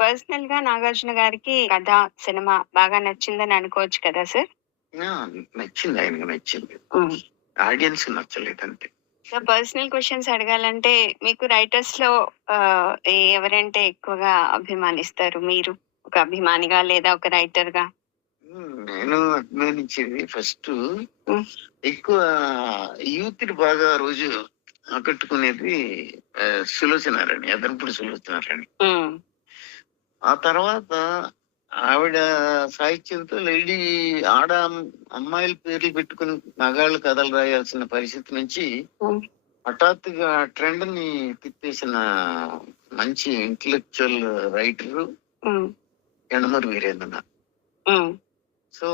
పర్సనల్గా నాగార్జున గారికి కథ సినిమా బాగా నచ్చిందని అనుకోవచ్చు కదా సార్ నచ్చింది ఆయనకు నచ్చింది. ఆడియన్స్ నచ్చలేదంటే సో పర్సనల్ క్వశ్చన్స్ అడగాలంటే మీకు రైటర్స్లో ఎవరంటే ఎక్కువగా అభిమానిస్తారు? మీరు ఒక అభిమానిగా లేదా ఒక రైటర్గా? నేను అభిమానించేది ఫస్ట్. ఎక్కువ యూత్ బాగా రోజు ఆకట్టుకునేది సులోచనారాణి అదనపుడు సులోచనారాణి ఆ తర్వాత ఆవిడ సాహిత్యంతో లేడీ ఆడ అమ్మాయిల పేర్లు పెట్టుకుని మగాళ్ళు కథలు రాయాల్సిన పరిస్థితి నుంచి హఠాత్తుగా ట్రెండ్ని తిప్పేసిన మంచి ఇంటలెక్చువల్ రైటర్ ఎండమూరి వీరేంద్రనాథ్. ఉమ్, సో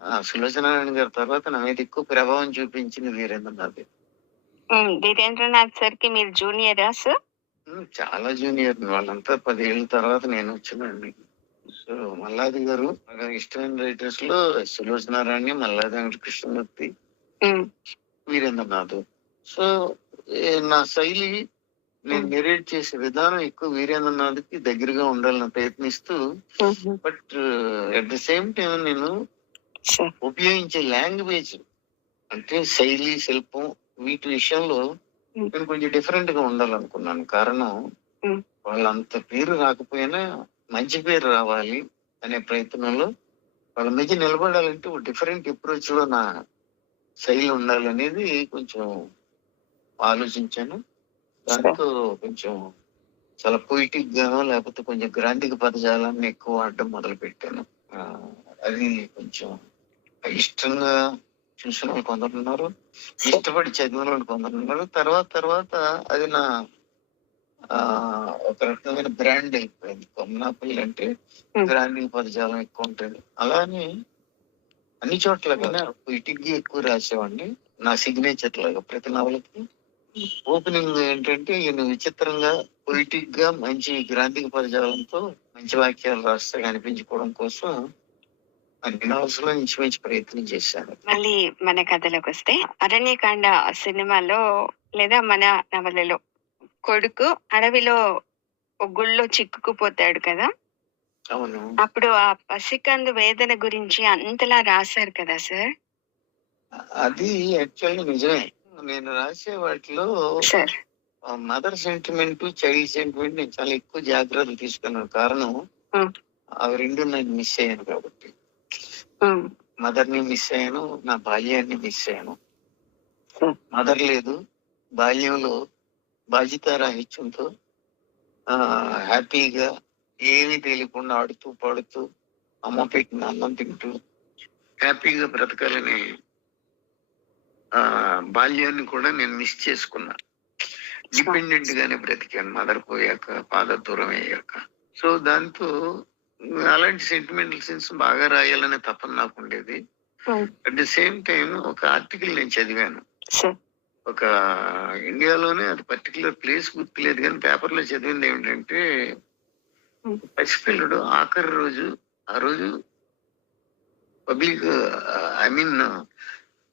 ఆ సులోచనారాయణ గారి తర్వాత నా మీద ఎక్కువ ప్రభావం చూపించింది వీరేంద్రనాథ్. వీరేంద్రనాథ్ సార్కి మీరు జూనియరా సార్? చాలా జూనియర్. వాళ్ళంతా పదేళ్ళ తర్వాత నేను వచ్చినండి సో మల్లాది గారు నాకు ఇష్టమైన రైటర్స్లో సులోచనారాయణ మల్లాది వెంకట కృష్ణమూర్తి ఉమ్, వీరేంద్రనాథ్. సో నా శైలి నేను నెరేట్ చేసే విధానం ఎక్కువ వీరేంద్రనాథ్కి దగ్గరగా ఉండాలని ప్రయత్నిస్తూ but at the same time నేను ఉపయోగించే లాంగ్వేజ్ అంటే శైలి శిల్పం వీటి విషయంలో. నేను కొంచెం డిఫరెంట్గా ఉండాలనుకున్నాను. కారణం. వాళ్ళంత పేరు రాకపోయినా మంచి పేరు రావాలి అనే ప్రయత్నంలో వాళ్ళ మధ్య నిలబడాలంటే ఒక డిఫరెంట్ అప్రోచ్లో నా శైలి ఉండాలనేది కొంచెం ఆలోచించాను. దాంతో కొంచెం చాలా పొయిటిక్ గానో లేకపోతే కొంచెం గ్రాంధిక పదజాలాన్ని ఎక్కువ వాడడం మొదలు పెట్టాను అది కొంచెం ఇష్టంగా చూసిన వాళ్ళు కొందరు ఉన్నారు. ఇష్టపడి చదివిన వాళ్ళు కొందరు ఉన్నారు. తర్వాత తర్వాత అది నా ఆ ఒక రకమైన బ్రాండ్ అయిపోయింది. కొమ్మనాపల్లి అంటే. గ్రాంధిక పదజాలం ఎక్కువ ఉంటుంది. అలానే అన్ని చోట్ల పొయిటిక్గా ఎక్కువ రాసేవాడిని. నా సిగ్నేచర్ లాగా ప్రతి నవలకి. ఓపెనింగ్ ఏంటంటే ఈయన విచిత్రంగా పొలిటిక్గా మంచి గ్రాంధిక పదజాలంతో మంచి వాక్యాలు రాస్తే అనిపించుకోవడం కోసం ఇంచుమించు ప్రయత్నం చేశాను. మళ్ళీ మన కథలోకి వస్తే అరణ్యకాండ సినిమాలో లేదా మన నవలలో కొడుకు అడవిలో గుళ్ళో చిక్కుకుపోతాడు కదా? అవును. అప్పుడు ఆ పసికందు వేదన గురించి అంతలా రాశారు కదా సార్? అది యాక్చువల్లీ నిజమే. నేను రాసే వాటిలో sir. Mother sentiment child sentiment నేను చాలా ఎక్కువ జాగ్రత్తలు తీసుకున్నాను. కారణం. అవి రెండు నేను మిస్ అయ్యాను కాబట్టి. మదర్ని మిస్ అయ్యాను నా బాల్యాన్ని మిస్ అయ్యాను. మదర్ లేదు బాల్యంలో బాధ్యతారాహిత్యంతో ఆ హ్యాపీగా ఏమీ తెలియకుండా ఆడుతూ పాడుతూ అమ్మ పెట్టిన అన్నం తింటూ హ్యాపీగా బ్రతకాలని ఆ బాల్యాన్ని కూడా నేను మిస్ చేసుకున్నా. డిపెండెంట్ గానే బ్రతికాను మదర్ పోయాక ఫాదర్ దూరం అయ్యాక. సో దాంతో అలాంటి సెంటిమెంటల్ సెన్స్ బాగా రాయాలనే తపన నాకు ఉండేది. అట్ ది సేమ్ టైం ఒక ఆర్టికల్ నేను చదివాను. ఒక ఇండియాలోనే అది పర్టికులర్ ప్లేస్ గుర్తులేదు కానీ పేపర్లో చదివింది ఏమిటంటే Hmm. పసిపిల్లడు ఆఖరి రోజు ఆ రోజు public I mean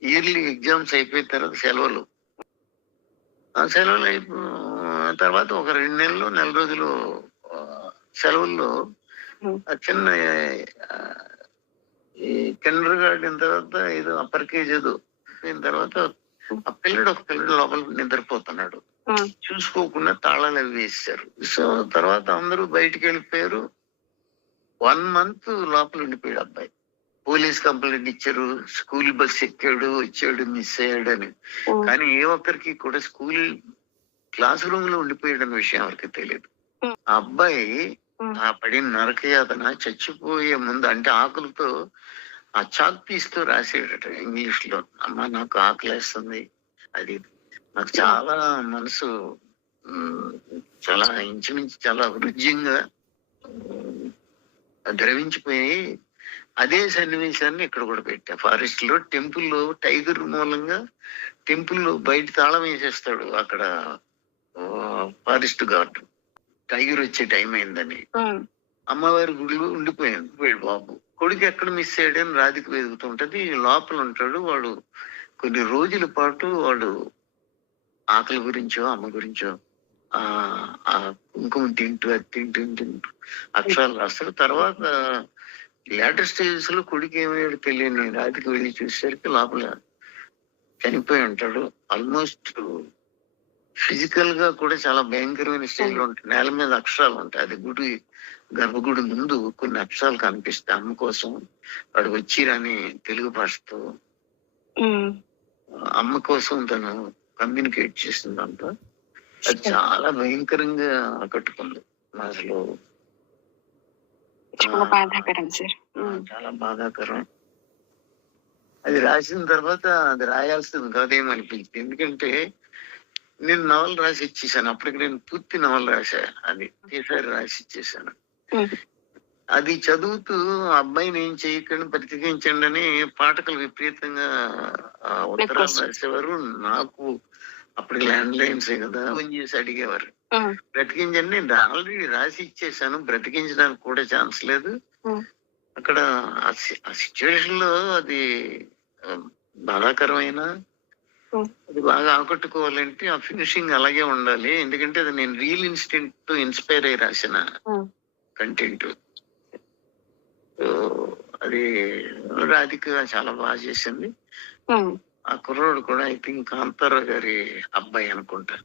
yearly exams అయిపోయిన తర్వాత సెలవులు. ఆ సెలవులు అయిపో తర్వాత ఒక రెండు నెలలు నెల రోజులు ఆ, సెలవుల్లో చిన్న కిండర్ గార్డెన్ తర్వాత ఏదో అప్పర్ కేజ్ ఏదో. అయిన తర్వాత ఆ పిల్లడు ఒక పిల్లడు లోపల నిద్రపోతున్నాడు. చూసుకోకుండా తాళాలు అవి వేసారు సో తర్వాత అందరూ బయటికి వెళ్ళిపోయారు. వన్ మంత్ లోపల ఉండిపోయాడు అబ్బాయి. పోలీస్ కంప్లైంట్ ఇచ్చారు. స్కూల్ బస్ ఎక్కాడు వచ్చాడు మిస్ అయ్యాడు అని కానీ ఏ ఒక్కరికి కూడా స్కూల్ క్లాస్ రూమ్లో ఉండిపోయాడన్న విషయం ఎవరికి తెలియదు. ఆ అబ్బాయి ఆ పడిన నరకయాతన చచ్చిపోయే ముందు అంటే ఆకులతో ఆ చాక్ పీస్తో రాసేటట ఇంగ్లీష్లో. అమ్మ నాకు ఆకలేస్తుంది. అది నాకు చాలా మనసు చాలా ఇంచుమించు చాలా హృద్యంగా ద్రవించిపోయి అదే సన్నివేశాన్ని ఇక్కడ కూడా పెట్టా. ఫారెస్ట్లో టెంపుల్లో టైగర్ మూలంగా టెంపుల్లో బయట తాళం వేసేస్తాడు అక్కడ ఫారెస్ట్ గార్డ్ టైగర్ వచ్చే టైం అయిందని. అమ్మవారి గుడిలో ఉండిపోయాడు వీడు బాబు. కొడుకు ఎక్కడ మిస్ అయ్యాడని రాధిక వెతుకుతుంటది లోపల ఉంటాడు. వాడు కొన్ని రోజుల పాటు వాడు ఆకలి గురించో అమ్మ గురించో ఆ ఆ కుంకుమ తింటూ అది తింటూ తింటూ అక్షరాలు రాస్తారు తర్వాత లేటర్ స్టేజెస్లో కొడుకు ఏమయ్యాడు తెలియని రాతికి వెళ్ళి చూసేసరికి లోపల చనిపోయి ఉంటాడు. ఆల్మోస్ట్ ఫిజికల్గా కూడా చాలా భయంకరమైన స్టేజ్లో ఉంటాయి. నేల మీద అక్షరాలు ఉంటాయి. అది గుడి గర్భగుడి ముందు కొన్ని అక్షరాలు కనిపిస్తాయి. అమ్మ కోసం వాడు వచ్చిరని తెలుగు భాషతో అమ్మ కోసం తను కమ్యూనికేట్ చేసిందంట అది చాలా భయంకరంగా ఆకట్టుకుంది. అసలు చాలా బాధాకరం సార్. చాలా బాధాకరం. అది రాసిన తర్వాత అది రాయాల్సింది కాదేమో అనిపించింది. ఎందుకంటే నేను నవల రాసి ఇచ్చేసాను. అప్పటికి నేను పూర్తి నవల రాశా. అది ఒకేసారి రాసి ఇచ్చేసాను. అది చదువుతూ అబ్బాయిని ఏం చేయకండి బ్రతికించండి అని పాఠకులు విపరీతంగా ఉత్తరాలు. రాసేవారు. నాకు అప్పటికి ల్యాండ్ లైన్స్ కదా ఫోన్ చేసి అడిగేవారు. బ్రతికించండి నేను ఆల్రెడీ రాసి ఇచ్చేసాను. బ్రతికించడానికి కూడా ఛాన్స్ లేదు. అక్కడ ఆ సిచ్యువేషన్లో అది బాధాకరమైన. అది బాగా ఆకట్టుకోవాలంటే ఆ ఫినిషింగ్ అలాగే ఉండాలి. ఎందుకంటే అది నేను రియల్ ఇన్సిడెంట్తో ఇన్స్పైర్ అయ్యి రాసిన. కంటెంట్ అది రాధిక చాలా బాగా చేసింది. ఆ. కుర్రోడు కూడా ఐ థింక్ కాంతారా గారి అబ్బాయి అనుకుంటా.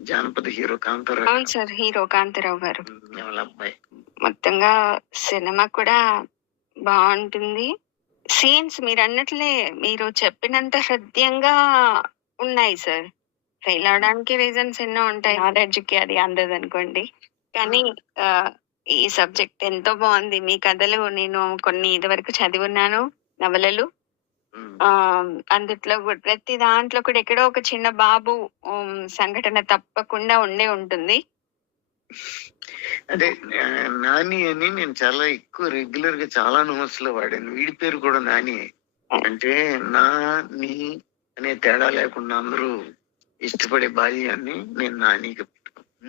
జానపద హీరో కాంతారా అవును సార్ హీరో కాంతారావు గారు. వాళ్ళ అబ్బాయి? మొత్తంగా సినిమా కూడా బాగుంటుంది. సీన్స్ మీరు అన్నట్లే మీరు చెప్పినంత హృదయంగా ఉన్నాయి సార్. ఫెయిల్ అవడానికి రీజన్స్ ఎన్నో ఉంటాయి. నాలెడ్జ్కి అది అందదు అనుకోండి కానీ ఈ సబ్జెక్ట్ ఎంతో బాగుంది. మీ కథలు నేను కొన్ని ఇదివరకు చదివి ఉన్నాను నవలలు అందుట్లో ప్రతి దాంట్లో కూడా ఎక్కడో ఒక చిన్న బాబు సంఘటన తప్పకుండా ఉండే ఉంటుంది. అదే ఆ, నాని అని నేను చాలా ఎక్కువ రెగ్యులర్గా చాలా నోట్స్లో వాడాను. వీడి పేరు కూడా నాని. అంటే నా నీ అనే తేడా లేకుండా అందరూ ఇష్టపడే బాల్యాన్ని నేను నానికి.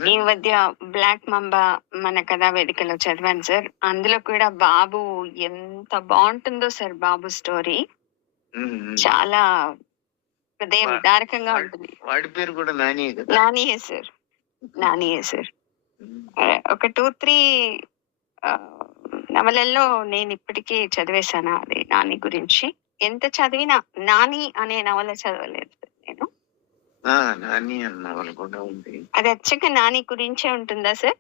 ఈ మధ్య బ్లాక్ మంబా మన కథా వేదికలో చదివాను సార్. అందులో కూడా బాబు ఎంత బాగుంటుందో సార్ బాబు స్టోరీ. చాలా హృదయ వా- ఉంటుంది. వాడి పేరు కూడా నాని కదా? నానియే సార్. నానియే సార్. ఒక టూ త్రీ నవలల్లో నేను ఇప్పటికీ చదివేశాను అది నాని గురించి? ఎంత చదివినా నాని అనే నవల చదవలేదు నేను. నాని అన్న వాళ్ళు కూడా ఉంది. అది అచ్చగా నాని గురించే ఉంటుందా సార్?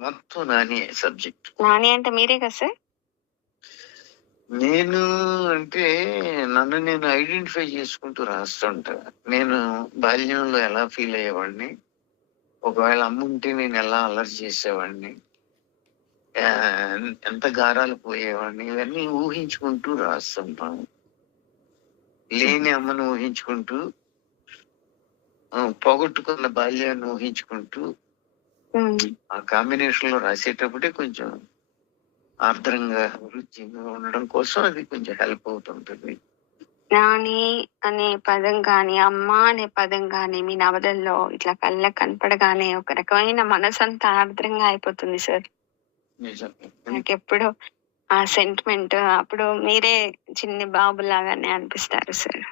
మొత్తం నాని సబ్జెక్ట్. నాని అంటే మీరే కదా సార్? నేను అంటే నన్ను నేను ఐడెంటిఫై చేసుకుంటూ రాస్తుంటా. నేను బాల్యంలో ఎలా ఫీల్ అయ్యేవాడిని? ఒకవేళ అమ్ముంటే నేను ఎలా అలర్ట్ చేసేవాడిని? ఎంత గారాలు పోయేవాడిని? ఇవన్నీ ఊహించుకుంటూ రాస్తుంటాను లేని అమ్మను ఊహించుకుంటూ పోగొట్టుకున్న బాల్యాన్ని ఊహించుకుంటూ. ఆ కాంబినేషన్లో రాసేటప్పుడే కొంచెం ఆర్ద్రంగా రుచిగా ఉండడం కోసం అది కొంచెం హెల్ప్ అవుతుంటుంది. నాని అనే పదం కానీ అమ్మ అనే పదం కానీ మీ నవలల్లో ఇట్లా కళ్ళ కనపడగానే ఒక రకమైన మనసంతా ఆర్ద్రంగా అయిపోతుంది సార్. నిజం. నాకు ఎప్పుడు ఆ సెంటిమెంట్ అప్పుడు మీరే చిన్ని బాబు లాగానే అనిపిస్తారు సార్.